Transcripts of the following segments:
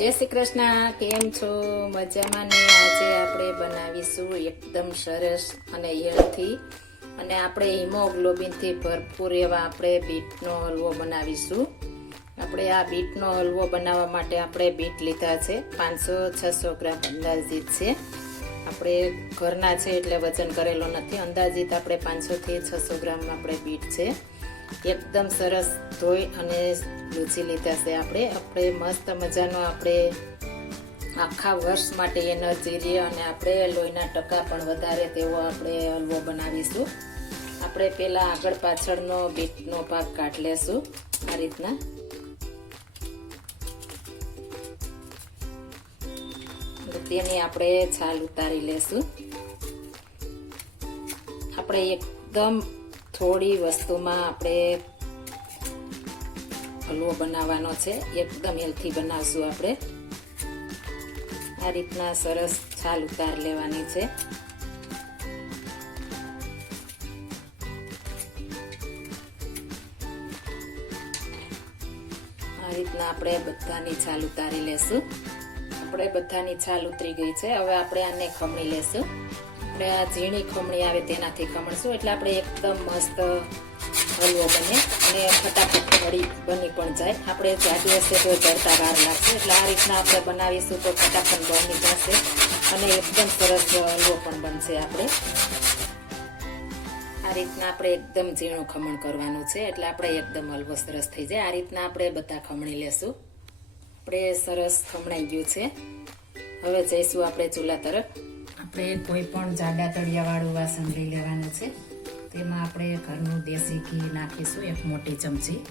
જય શ્રી કૃષ્ણ, કેમ છો? મજામાં ને? આજે આપણે બનાવીશું એકદમ સરસ અને હેલ્થી અને આપણે હિમોગ્લોબિનથી ભરપૂર એવા આપણે બીટનો હલવો બનાવીશું. આપણે આ બીટનો હલવો બનાવવા માટે આપણે બીટ લીધા છે, પાંચસો, છસો ગ્રામ અંદાજિત છે. આપણે ઘરના છે એટલે વજન કરેલો નથી. અંદાજિત આપણે પાંચસોથી છસો ગ્રામ આપણે બીટ છે. એકદમ સરસ ધોઈ અને લૂછી લીધા છે આપણે. આપણે મસ્ત મજાનો આપણે આખા વર્ષ માટે એનર્જી રહે અને આપણે લોહીના ટકા પણ વધારે તેવો આપણે હલવો બનાવીશું. આપણે પહેલાં આગળ પાછળનો બીટનો ભાગ કાઢ લેશું આ રીતના. તેની આપણે છાલ ઉતારી લેશું. આપણે એકદમ થોડી વસ્તુમાં આપણે હલવો બનાવવાનો છે. એકદમ હેલ્થી બનાવશું આપણે. આ રીતના સરસ છાલ ઉતાર લેવાની છે. આ રીતના આપણે બધાની છાલ ઉતારી લેશું. આપણે બધાની છાલ ઉતરી ગઈ છે. હવે આપણે આને ખમણી લેશું. આપણે આ ઝીણી ખમણી આવે તેનાથી ખમણશું. એટલે આપણે એકદમ મસ્ત હલવો બને અને ફટાફટ મળી બની પણ જાય. આપણે જાતી હશે તો જડતા વાર લાગશે, એટલે આ રીતના આપણે બનાવીશું તો ફટાફટ બની જશે અને એકદમ સરસ હલવો પણ બનશે આપણે. આ રીતના આપણે એકદમ ઝીણું ખમણ કરવાનું છે. એટલે આપણે એકદમ હલવો સરસ થઈ જાય. આ રીતના આપણે બધા ખમણી લેશું. આપણે સરસ ખમણાઈ ગયું છે. હવે જઈશું આપણે ચૂલા તરફ. આપણે કોઈ પણ જાડા તળિયાવાળું વાસણ લઈ લેવાનું છે. તેમાં આપણે ઘરનું દેશી ઘી નાખીશું, એક મોટી ચમચી.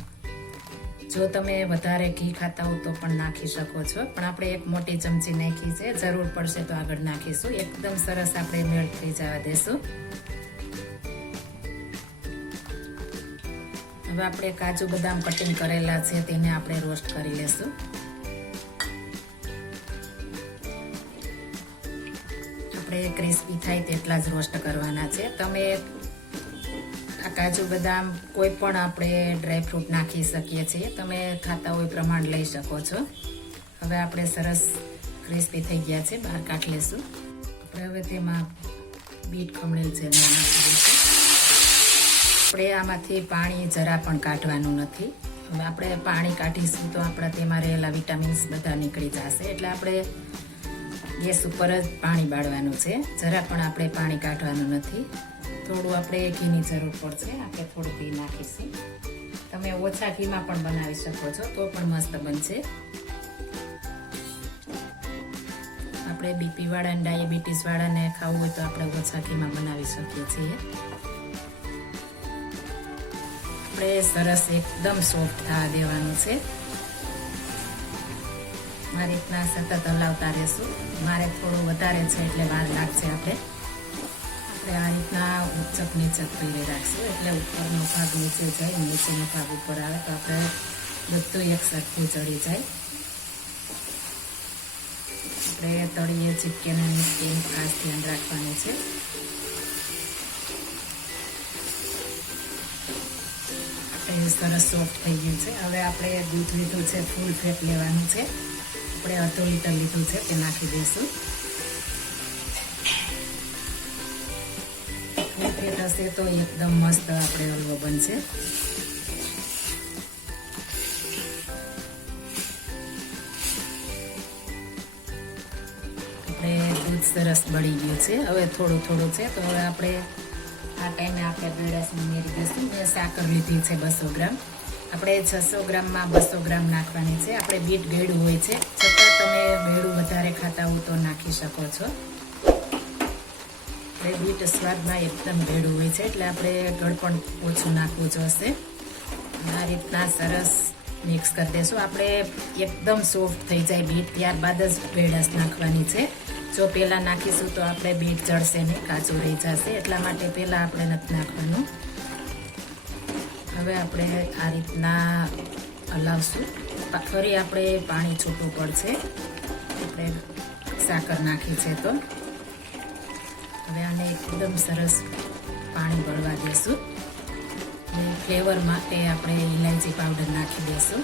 જો તમે વધારે ઘી ખાતા હો તો પણ નાખી શકો છો. પણ આપણે એક મોટી ચમચી નાખી છે. જરૂર પડશે તો આગળ નાખીશું. એકદમ સરસ આપણે મેળ થઈ જવા દેશું. હવે આપણે કાજુ બદામ કટિંગ કરેલા છે, તેને આપણે રોસ્ટ કરી લેશું. આપણે ક્રિસ્પી થાય તેટલા જ રોસ્ટ કરવાના છે. તમે આ કાજુ બદામ કોઈ પણ આપણે ડ્રાયફ્રૂટ નાખી શકીએ છીએ. તમે ખાતા હોય પ્રમાણ લઈ શકો છો. હવે આપણે સરસ ક્રિસ્પી થઈ ગયા છે. બહાર કાઢી લેશું. આપણે હવે તેમાં બીટ ખમણેલ છે આપણે આમાંથી પાણી જરા પણ કાઢવાનું નથી. હવે આપણે પાણી કાઢીશું તો આપણા તેમાં રહેલા વિટામિન્સ બધા નીકળી જશે. એટલે આપણે ગેસ ઉપર જ પાણી બાળવાનું છે. જરા પણ આપણે પાણી કાઢવાનું નથી. થોડું આપણે ઘીની જરૂર પડશે. આપણે થોડું ઘી નાખીશું. તમે ઓછા ઘીમાં પણ બનાવી શકો છો. તો પણ મસ્ત બનશે. આપણે બીપી વાળા અને ડાયાબિટીસ વાળાને ખાવું હોય તો આપણે ઓછા ઘીમાં બનાવી શકીએ છીએ. આપણે સરસ એકદમ સોફ્ટ થવા દેવાનું છે. આ રીતના સતત હલાવતા રહેશું. મારે થોડું વધારે છે એટલે વાર લાગશે આપણે આપણે આ રીતના ઉચક નીચક કરી રાખશું. એટલે ઉપરનો ભાગ નીચે જાય, નીચેનો ભાગ ઉપર આવે તો આપણે બધું એક સરખું ચડી જાય. આપણે તળીએ ચીપકે ને એનું ખાસ ધ્યાન રાખવાનું છે. સરસ સોફ્ટ થઈ ગયું છે. હવે આપણે દૂધ લીધું છે, ફૂલ ફેટ લેવાનું છે. આપણે અડધો લીટર લીધું છે તે નાખી દઈશું. ફેટ હશે તો એકદમ મસ્ત આપણે હલવો બનશે. આપણે દૂધ સરસ બળી ગયું છે. હવે થોડું થોડું છે તો હવે આપણે આ ટાઈમે આપણે બેડાસ ઉમેરી દઈશું. મેં સાકર લીધી છે બસો ગ્રામ. આપણે છસો ગ્રામમાં બસો ગ્રામ નાખવાની છે. આપણે બીટ ગળ્યું હોય છે. છતાં તમે ગળ્યું વધારે ખાતા હો તો નાખી શકો છો. એટલે બીટ સ્વાદમાં એકદમ ભેળું હોય છે એટલે આપણે ગળપણ ઓછું નાખવું જોશે. આ રીતના સરસ મિક્સ કરી દઈશું આપણે એકદમ સોફ્ટ થઈ જાય બીટ, ત્યારબાદ જ બેડાસ નાખવાની છે. જો પહેલાં નાખીશું તો આપણે બીટ ચડશે નહીં કાચું રહી જશે. એટલા માટે પહેલાં આપણે નથી નાખવાનું. હવે આપણે આ રીતના હલાવશું. ફરી આપણે પાણી છૂટું પડશે. આપણે સાકર નાખી છે તો. હવે આને એકદમ સરસ પાણી ભરવા દેશું. અને ફ્લેવર માટે આપણે ઇલાયચી પાવડર નાખી દઈશું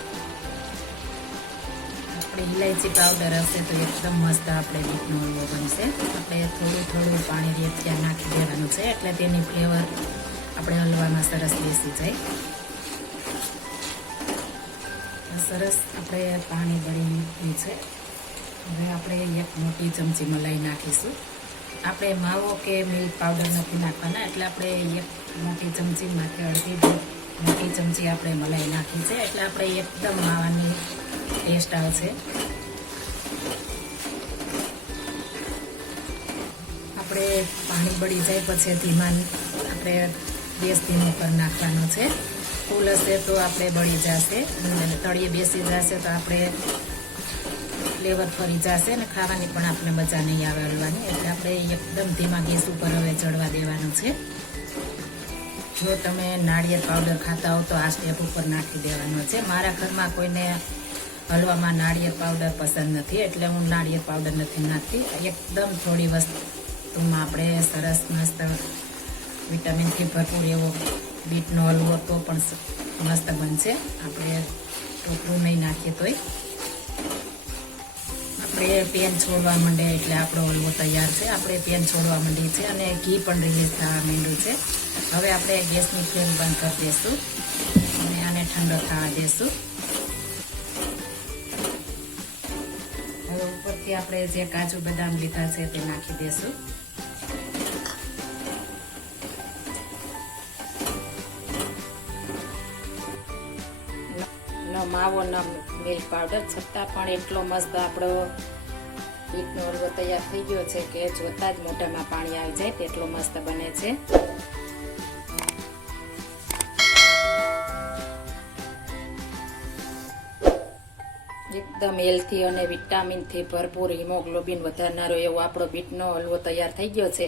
આપણે ઇલાયચી પાવડર હશે તો એકદમ મસ્ત આપણે બીટનો હલવો બનશે. આપણે થોડું થોડું પાણી રેતિયા ત્યાં નાખી દેવાનું છે, એટલે તેની ફ્લેવર આપણે હલવામાં સરસ બેસી જાય સરસ આપણે પાણી ભરી મૂકી છે. હવે આપણે એક મોટી ચમચી મલાઈ નાખીશું. આપણે માવો કે મિલ્ક પાવડર નથી નાખવાના, એટલે આપણે એક મોટી ચમચી માટે અડધી મોટી ચમચી આપણે મલાઈ નાખી છે. એટલે આપણે એકદમ માવાની ટેસ્ટ આવશે. આપણે પાણી બળી જાય પછી ધીમા આપણે ગેસ ધીમો પર નાખવાનો છે. ફૂલ હશે તો આપણે બળી જશે અને તળીએ બેસી જશે તો આપણે ફ્લેવર ફરી જશે અને ખાવાની પણ આપણે મજા નહીં આવે હલવાની. એટલે આપણે એકદમ ધીમા ગેસ ઉપર હવે ચડવા દેવાનું છે. જો તમે નાળિયેર પાવડર ખાતા હો તો આ સ્ટેપ ઉપર નાખી દેવાનો છે. મારા ઘરમાં કોઈને હલવામાં નાળિયેર પાવડર પસંદ નથી, એટલે હું નાળિયેર પાવડર નથી નાખતી. એકદમ થોડી વસ્તુમાં આપણે સરસ મસ્ત વિટામિનથી ભરપૂર એવો બીટનો હલવો તો પણ મસ્ત બનશે. આપણે ટોપરું નહીં નાખીએ તોય. આપણે પેન છોડવા માંડે એટલે આપણો હલવો તૈયાર છે. આપણે પેન છોડવા માંડી છે અને ઘી પણ રિલીઝ થવા માંડ્યું છે. હવે આપણે ગેસની ફ્લેમ બંધ કરી દઈશું. અને આને ઠંડો થવા દઈશું. હવે ઉપરથી આપણે જે કાજુ બદામ લીધા છે તે નાખી દઈશું. માવો ન મિલ્ક પાવડર છતાં પણ એટલો મસ્ત આપણો ઈટનો હલવો તૈયાર થઈ ગયો છે કે જોતા જ મોઢામાં પાણી આવી જાય તેટલો મસ્ત બને છે. એકદમ હેલ્થી અને વિટામિનથી ભરપૂર હિમોગ્લોબિન વધારનારો એવો આપણો બીટનો હલવો તૈયાર થઈ ગયો છે.